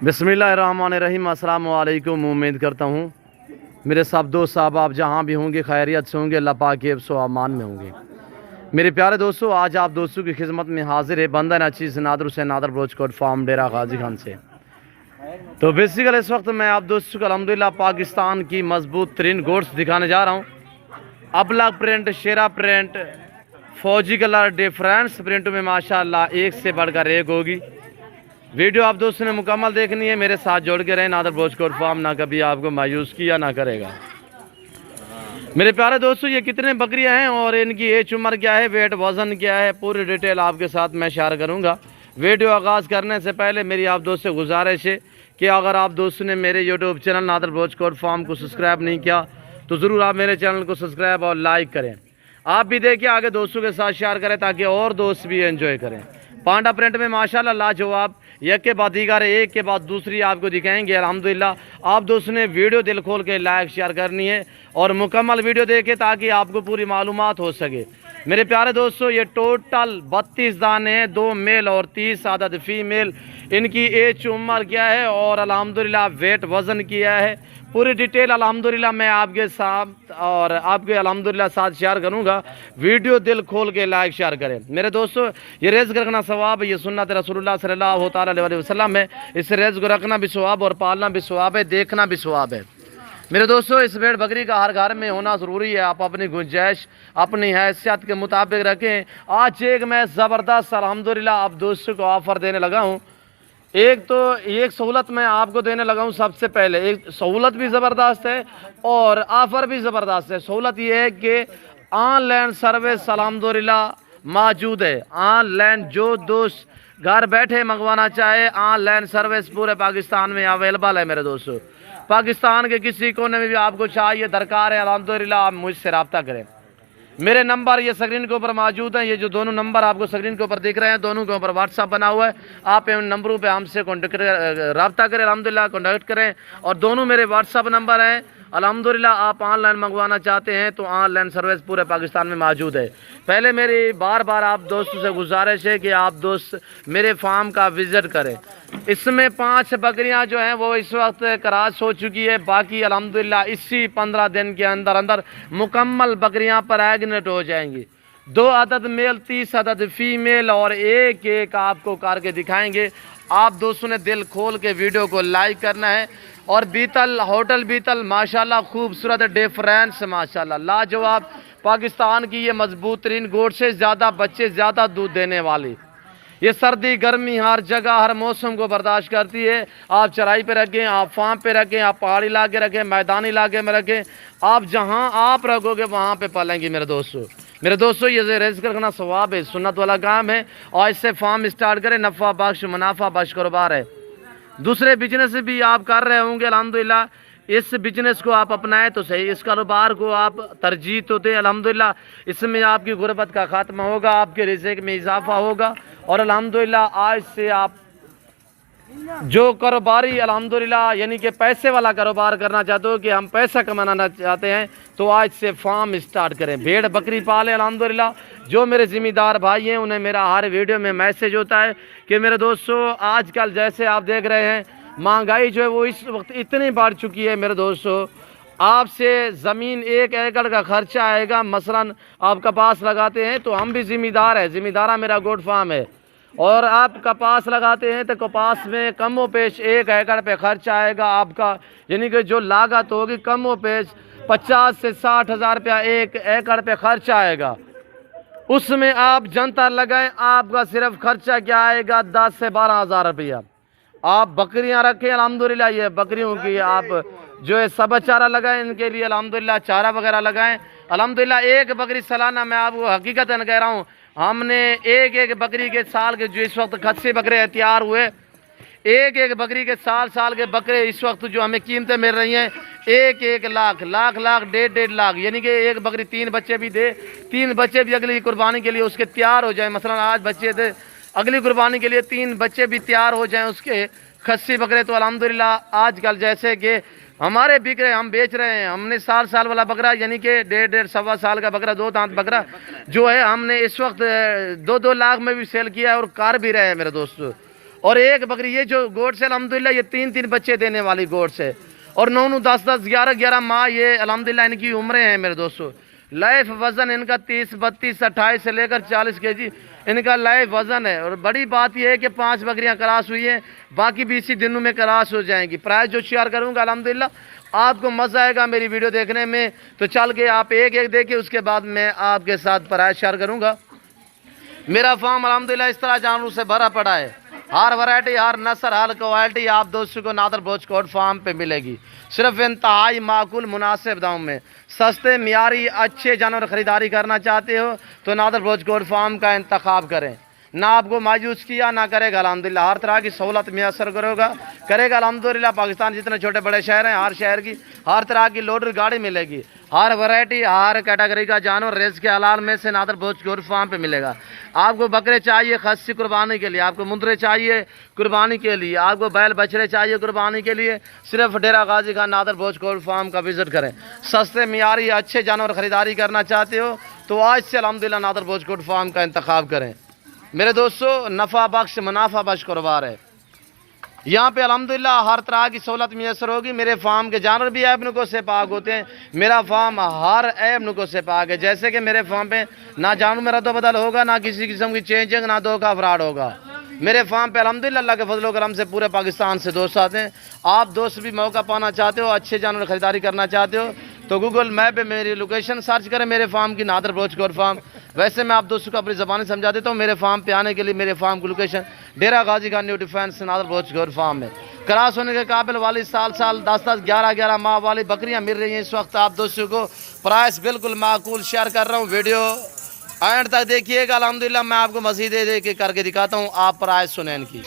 बिस्मिल्लाहिर्रहमानिर्रहीम। अस्सलाम वालेकुम। उम्मीद करता हूँ मेरे सब दोस्त साहब आप जहाँ भी होंगे खैरियत से होंगे, अल्लाह पाक के हिफ्ज़ व अमान में होंगे। मेरे प्यारे दोस्तों, आज आप दोस्तों की खिदमत में हाजिर है बंदा नचीज़ नादर हुसैन नादर बलोच फार्म डेरा गाजी खान से। तो बेसिकल इस वक्त मैं आप दोस्तों को अल्हम्दुलिल्लाह पाकिस्तान की मजबूत तरीन गोट्स दिखाने जा रहा हूँ। अबलग प्रिंट, शेरा प्रिंट, फौजी कलर, डिफरेंस प्रिंट में माशाल्लाह एक से बढ़कर एक होगी। वीडियो आप दोस्तों ने मुकम्मल देखनी है, मेरे साथ जोड़ के रहें। नादर बलोच फार्म ना कभी आपको मायूस किया ना करेगा। मेरे प्यारे दोस्तों, ये कितने बकरियां हैं और इनकी एज उम्र क्या है, वेट वज़न क्या है, पूरी डिटेल आपके साथ मैं शेयर करूंगा। वीडियो आगाज़ करने से पहले मेरी आप दोस्तों से गुजारिश है कि अगर आप दोस्तों ने मेरे YouTube channel Nadar Baloch farm को सब्सक्राइब नहीं किया तो ज़रूर आप मेरे चैनल को सब्सक्राइब और लाइक करें। आप भी देखिए, आगे दोस्तों के साथ शेयर करें ताकि और दोस्त भी एंजॉय करें। पांडा प्रिंट में माशाल्लाह लाजवाब, एक के बाद दीगर एक के बाद दूसरी आपको दिखाएंगे अल्हम्दुलिल्लाह। आप दोस्तों ने वीडियो दिल खोल के लाइक शेयर करनी है और मुकम्मल वीडियो देखें ताकि आपको पूरी मालूमात हो सके। मेरे प्यारे दोस्तों, ये टोटल 32 दाने हैं, 2 मेल और 30 आदद फीमेल। इनकी एज उम्र क्या है और अल्हम्दुलिल्लाह वेट वज़न किया है, पूरी डिटेल अल्हम्दुलिल्लाह मैं आपके साथ और आपके अल्हम्दुलिल्लाह साथ शेयर करूंगा। वीडियो दिल खोल के लाइक शेयर करें। मेरे दोस्तों, ये रिज़्क़ रखना सवाब है, ये सुन्नत रसूलुल्लाह सल्लल्लाहु अलैहि वसल्लम है। इस रिज़्क़ रखना भी सवाब और पालना भी सवाब है, देखना भी सवाब है। मेरे दोस्तों, इस भेड़ बकरी का हर घर में होना ज़रूरी है। आप अपनी गुंजाइश अपनी हैसियत के मुताबिक रखें। आज एक मैं ज़बरदस्त अल्हम्दुलिल्लाह आप दोस्तों को ऑफ़र देने लगा हूँ। एक तो एक सहूलत मैं आपको देने लगा हूँ। सबसे पहले एक सहूलत भी ज़बरदस्त है और ऑफ़र भी ज़बरदस्त है। सहूलत ये है कि ऑनलाइन सर्विस अल्हम्दुलिल्लाह मौजूद है। ऑनलाइन जो दोस्त घर बैठे मंगवाना चाहे, ऑनलाइन सर्विस पूरे पाकिस्तान में अवेलेबल है। मेरे दोस्तों, पाकिस्तान के किसी कोने में भी आपको चाहिए, दरकार है, अल्हम्दुलिल्लाह आप मुझसे रब्ता करें। मेरे नंबर ये स्क्रीन के ऊपर मौजूद हैं। ये जो दोनों नंबर आपको स्क्रीन के ऊपर दिख रहे हैं, दोनों के ऊपर व्हाट्सअप बना हुआ है। आप इन नंबरों पे हमसे कॉन्टेक्ट रब्ता करें, अल्हम्दुलिल्लाह कॉन्टेक्ट करें। और दोनों मेरे व्हाट्सअप नंबर हैं। अल्हम्दुलिल्लाह आप ऑनलाइन मंगवाना चाहते हैं तो ऑनलाइन सर्विस पूरे पाकिस्तान में मौजूद है। पहले मेरी बार बार आप दोस्तों से गुजारिश है कि आप दोस्त मेरे फार्म का विज़िट करें। इसमें 5 बकरियां जो हैं वो इस वक्त क्रॉस हो चुकी है। बाकी अल्हम्दुलिल्लाह इसी 15 दिन के अंदर अंदर मुकम्मल बकरियां प्रेग्नेंट हो जाएंगी। 2 अदद मेल, 30 अदद फीमेल और एक एक आपको करके दिखाएंगे। आप दोस्तों ने दिल खोल के वीडियो को लाइक करना है। और बीतल होटल बीतल माशाल्लाह खूबसूरत डिफरेंस माशाल्लाह लाजवाब, पाकिस्तान की ये मजबूत तरीन गोट से ज़्यादा बच्चे ज़्यादा दूध देने वाली। ये सर्दी गर्मी हर जगह हर मौसम को बर्दाश्त करती है। आप चराई पे रखें, आप फार्म पे रखें, आप पहाड़ी इलाके रखें, मैदानी इलाके में रखें, आप जहां आप रखोगे वहां पे पालेंगे। मेरे दोस्तों ये रिज़्क़ रखना सवाब है, सुन्नत वाला काम है और इससे फार्म स्टार्ट करें। नफ़ा बख्श मुनाफा बख्श कारोबार है। दूसरे बिजनेस भी आप कर रहे होंगे, अल्हम्दुलिल्लाह इस बिजनेस को आप अपनाएं तो सही, इस कारोबार को आप तरजीह तो दें। अल्हम्दुलिल्लाह इसमें आपकी गुर्बत का खात्मा होगा, आपके रिज़्क़ में इजाफा होगा और अल्हम्दुलिल्लाह आज से आप जो कारोबारी अल्हम्दुलिल्लाह यानी कि पैसे वाला कारोबार करना चाहते हो कि हम पैसा कमाना चाहते हैं तो आज से फार्म स्टार्ट करें, भेड़ बकरी पालें। अल्हम्दुलिल्लाह जो मेरे ज़िम्मेदार भाई हैं उन्हें मेरा हर वीडियो में मैसेज होता है कि मेरे दोस्तों आजकल जैसे आप देख रहे हैं महंगाई जो है वो इस वक्त इतनी बढ़ चुकी है। मेरे दोस्तों, आपसे ज़मीन 1 एकड़ का खर्चा आएगा। मसलन आप कपास लगाते हैं तो हम भी ज़िम्मेदार है, ज़िम्मेदारा मेरा गोट फार्म है और आप कपास लगाते हैं तो कपास में कम व पेश 1 एकड़ पे खर्चा आएगा आपका, यानी कि जो लागत होगी कम व पेश 50 से 60 हज़ार रुपया 1 एकड़ पे खर्चा आएगा। उसमें आप जनता लगाएं, आपका सिर्फ खर्चा क्या आएगा 10 से 12 हज़ार रुपया। आप बकरियां रखें, अल्हम्दुलिल्लाह ये बकरियों की आप जो है सब चारा लगाएं, इनके लिए अल्हम्दुलिल्लाह चारा वगैरह लगाएं। अल्हम्दुलिल्लाह एक बकरी सालाना, मैं आपको हकीकतन कह रहा हूँ, हमने एक एक बकरी के साल के जो इस वक्त खस्सी बकरे तैयार हुए, एक एक बकरी के साल के बकरे इस वक्त जो हमें कीमतें मिल रही हैं 1 लाख 1.5 लाख, यानी कि एक बकरी 3 बच्चे भी दे, 3 बच्चे भी अगली कुर्बानी के लिए उसके तैयार हो जाए। मसलन आज बच्चे थे, अगली कुर्बानी के लिए 3 बच्चे भी तैयार हो जाएं उसके खस्सी बकरे। तो अल्हम्दुलिल्लाह आजकल जैसे कि हमारे बिक रहे, हम बेच रहे हैं। हमने साल वाला बकरा यानी कि 1.5 सवा साल का बकरा, 2 दांत बकरा जो है हमने इस वक्त 2 लाख में भी सेल किया है और कार भी रहे हैं। मेरे दोस्तों, और एक बकरी ये जो गोट से अल्हम्दुलिल्लाह ये 3-3 बच्चे देने वाली गोट से, और 9-9, 10-10, 11-11 माह ये अल्हम्दुलिल्लाह इनकी उम्रें हैं मेरे दोस्तों। लाइफ वज़न इनका 30, 32, 28 से लेकर 40 केजी इनका लाइफ वज़न है। और बड़ी बात यह है कि 5 बकरियां क्रॉस हुई हैं, बाकी भी इसी दिनों में क्रॉस हो जाएंगी। प्राइस जो शेयर करूंगा अल्हम्दुलिल्लाह आपको मज़ा आएगा मेरी वीडियो देखने में, तो चल के आप एक एक देखिए, उसके बाद मैं आपके साथ प्राइस शेयर करूंगा। मेरा फार्म अल्हम्दुलिल्लाह इस तरह जानवरों से भरा पड़ा है, हर वैरायटी, हर नस्ल, हर क्वालिटी आप दोस्तों को नादर भोजकोट फार्म पे मिलेगी, सिर्फ इंतहाई माकूल मुनासिब दामों में। सस्ते मियारी अच्छे जानवर ख़रीदारी करना चाहते हो तो नादर भोजकोट फार्म का इंतखाब करें, ना आपको मायूस किया ना करेगा अल्हम्दुलिल्लाह, हर तरह की सहूलत मैसर करेगा अल्हम्दुलिल्लाह। पाकिस्तान जितने छोटे बड़े शहर हैं, हर शहर की हर तरह की लोडर गाड़ी मिलेगी, हर वैरायटी, हर कैटेगरी का जानवर रेस के हलाल में से नादर भोजकोट फार्म पे मिलेगा। आपको बकरे चाहिए खस्सी कुर्बानी के लिए, आपको मुंदरे चाहिए कुर्बानी के लिए, आपको बैल बछड़े चाहिए कुर्बानी के लिए, सिर्फ डेरा गाजी खान नादर भोजकोट फार्म का विजिट करें। सस्ते मियारी अच्छे जानवर ख़रीदारी करना चाहते हो तो आज से अल्हम्दुलिल्लाह नादर भोजकोट फार्म का इंतखाब करें। मेरे दोस्तों नफ़ा बख्श मुनाफा बख्श कारोबार है, यहाँ पे अल्हम्दुलिल्लाह हर तरह की सहूलत मैसर होगी। मेरे फार्म के जानवर भी ऐब नुकों से पाक होते हैं, मेरा फार्म हर ऐब नुकों से पाक है। जैसे कि मेरे फार्म पे ना जानवर में रद्द बदल होगा, ना किसी किस्म की चेंजिंग, ना धोखा फ्रॉड होगा। मेरे फार्म पे अल्हम्दुलिल्लाह अल्लाह के फजल करम से पूरे पाकिस्तान से दोस्त आते हैं। आप दोस्त भी मौका पाना चाहते हो, अच्छे जानवर ख़रीदारी करना चाहते हो तो गूगल मैप पे मेरी लोकेशन सर्च करें, मेरे फार्म की नादर भोजकोट फार्म। वैसे मैं आप दोस्तों को अपनी ज़बानी समझा देता हूँ। मेरे फार्म पे आने के लिए मेरे फार्म की location Dera Ghazi Khan new defence नादर भोजकोट फार्म है। क्रॉस होने के काबिल वाली साल 10-10, 11-11 माह वाली बकरियाँ मिल रही हैं इस वक्त आप दोस्तों को। प्राइस बिल्कुल माकूल शेयर कर रहा हूँ, वीडियो एंड तक देखिएगा। अल्हम्दुलिल्लाह मैं आपको मज़ीद दे के करके दिखाता हूँ, आप प्राइस सुने इनकी,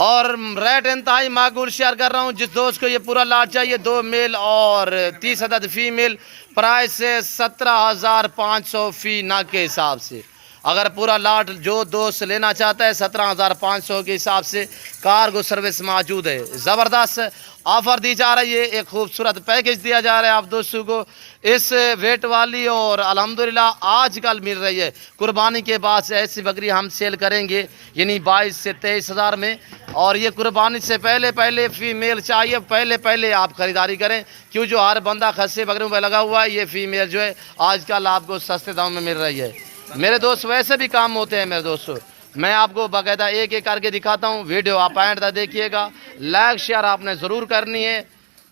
और रेट इंतहाई माकूल शेयर कर रहा हूँ। जिस दोस्त को ये पूरा लाट चाहिए, 2 मेल और 30 अदद फीमेल, प्राइस है 17,500 फी नाक के हिसाब से। अगर पूरा लाट जो दोस्त लेना चाहता है 17,500 के हिसाब से कार्गो सर्विस मौजूद है। ज़बरदस्त ऑफ़र दी जा रही है, एक खूबसूरत पैकेज दिया जा रहा है आप दोस्तों को इस वेट वाली, और अल्हम्दुलिल्लाह आजकल मिल रही है। कुर्बानी के बाद से ऐसी बकरी हम सेल करेंगे यानी 22 से 23 हज़ार में, और ये कुर्बानी से पहले फ़ीमेल चाहिए, पहले आप ख़रीदारी करें, क्यों जो हर बंदा खस्से बकरियों पर लगा हुआ है, ये फ़ीमेल जो है आजकल आपको सस्ते दाम में मिल रही है। मेरे दोस्त वैसे भी काम होते हैं मेरे दोस्तों, मैं आपको बाकायदा एक एक करके दिखाता हूँ। वीडियो आप एंड तक देखिएगा, लाइक शेयर आपने ज़रूर करनी है,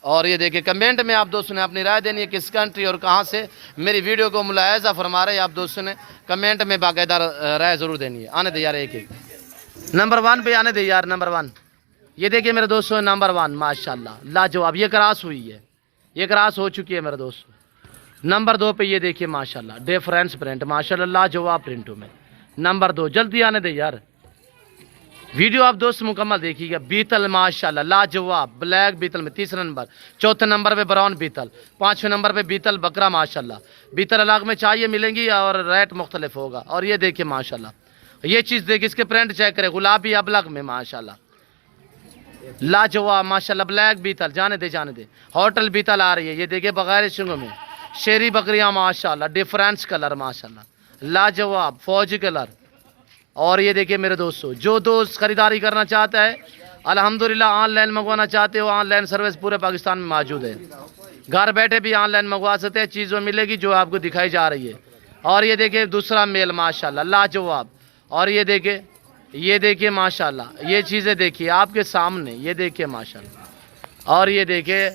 और ये देखिए कमेंट में आप दोस्तों ने अपनी राय देनी है किस कंट्री और कहाँ से मेरी वीडियो को मुलाहिज़ा फरमा रहे हैं। आप दोस्तों ने कमेंट में बाकायदा राय ज़रूर देनी है। आने दे यार एक एक, नंबर 1 पे आने दे यार, नंबर 1 ये देखिए मेरे दोस्तों, नंबर 1 माशाल्लाह लाजवाब, ये क्रॉस हुई है, ये क्रॉस हो चुकी है मेरे दोस्तों। नंबर 2 पे ये देखिए माशाल्लाह डिफरेंस प्रिंट, माशाल्लाह लाजवाब प्रिंटों में। नंबर 2 जल्दी आने दे यार, वीडियो आप दोस्त मुकम्मल देखिएगा। बीतल माशाल्लाह लाजवाब ब्लैक बीतल में 3रा नंबर, 4थे नंबर पे ब्राउन बीतल, 5वें नंबर पे बीतल बकरा माशाल्लाह। बीतल अलग में चाहिए मिलेंगी और रेट मुख्तलिफ होगा। और ये देखिए माशाल्लाह, ये चीज़ देखिए, इसके प्रिंट चेक करें, गुलाबी अबलग में माशाल्लाह लाजवाब माशाल्लाह। ब्लैक बीतल जाने दे, होटल बीतल आ रही है, ये देखिए बगैर शिंगों में शेरी बकरियां माशाल्लाह, डिफरेंस कलर माशाल्लाह लाजवाब फौजी कलर। और ये देखिए मेरे दोस्तों, जो दोस्त खरीदारी करना चाहता है अल्हम्दुलिल्लाह, ऑनलाइन मंगवाना चाहते हो, ऑनलाइन सर्विस पूरे पाकिस्तान में मौजूद है। घर बैठे भी ऑनलाइन मंगवा सकते हैं, चीज़ों मिलेगी जो आपको दिखाई जा रही है। और ये देखिए दूसरा मेल माशाल्लाह लाजवाब। और ये देखिए माशाल्लाह, ये चीज़ें देखिए आपके सामने, ये देखिए माशाल्लाह। और ये देखिए,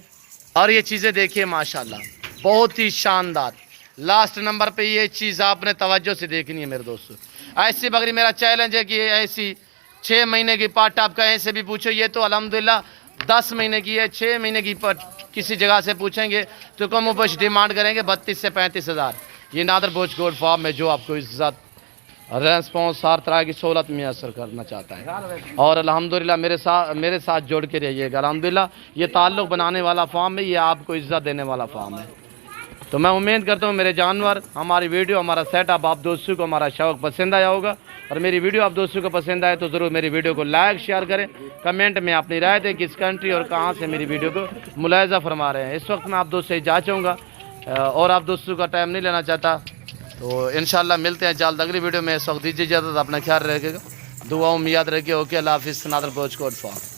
और ये चीज़ें देखिए माशाल्लाह बहुत ही शानदार। लास्ट नंबर पे ये चीज़ आपने तवज्जो से देखनी है मेरे दोस्तों। ऐसी बकरी मेरा चैलेंज है कि ऐसी 6 महीने की पार्ट आप कहीं से भी पूछो, ये तो अल्हम्दुलिल्लाह 10 महीने की है, 6 महीने की किसी जगह से पूछेंगे तो कम उपज डिमांड करेंगे 32 से 35 हज़ार। ये नादर भोजकोट फार्म में जो आपको इज्जत रेस्पॉन्स हर तरह की सहूलत मैसर करना चाहता है। और अल्हम्दुलिल्लाह मेरे साथ जोड़ के रहिएगा। अल्हम्दुलिल्लाह ये ताल्लुक़ बनाने वाला फार्म है, ये आपको इज्जत देने वाला फार्म है। तो मैं उम्मीद करता हूँ मेरे जानवर, हमारी वीडियो, हमारा सेटअप आप दोस्तों को, हमारा शौक़ पसंद आया होगा। और मेरी वीडियो आप दोस्तों को पसंद आए तो ज़रूर मेरी वीडियो को लाइक शेयर करें, कमेंट में अपनी राय दें किस कंट्री और कहाँ से मेरी वीडियो को मुलाहिज़ा फरमा रहे हैं। इस वक्त मैं आप दोस्तों से इजाज़त चाहूँगा और आप दोस्तों का टाइम नहीं लेना चाहता, तो इंशाल्लाह मिलते हैं जल्द अगली वीडियो में। इस वक्त दीजिए इजाज़त, अपना ख्याल रखिएगा। दुआओं में याद रखिए। ओके, अल्लाह हाफिज़। नादर कोच कोट फॉर।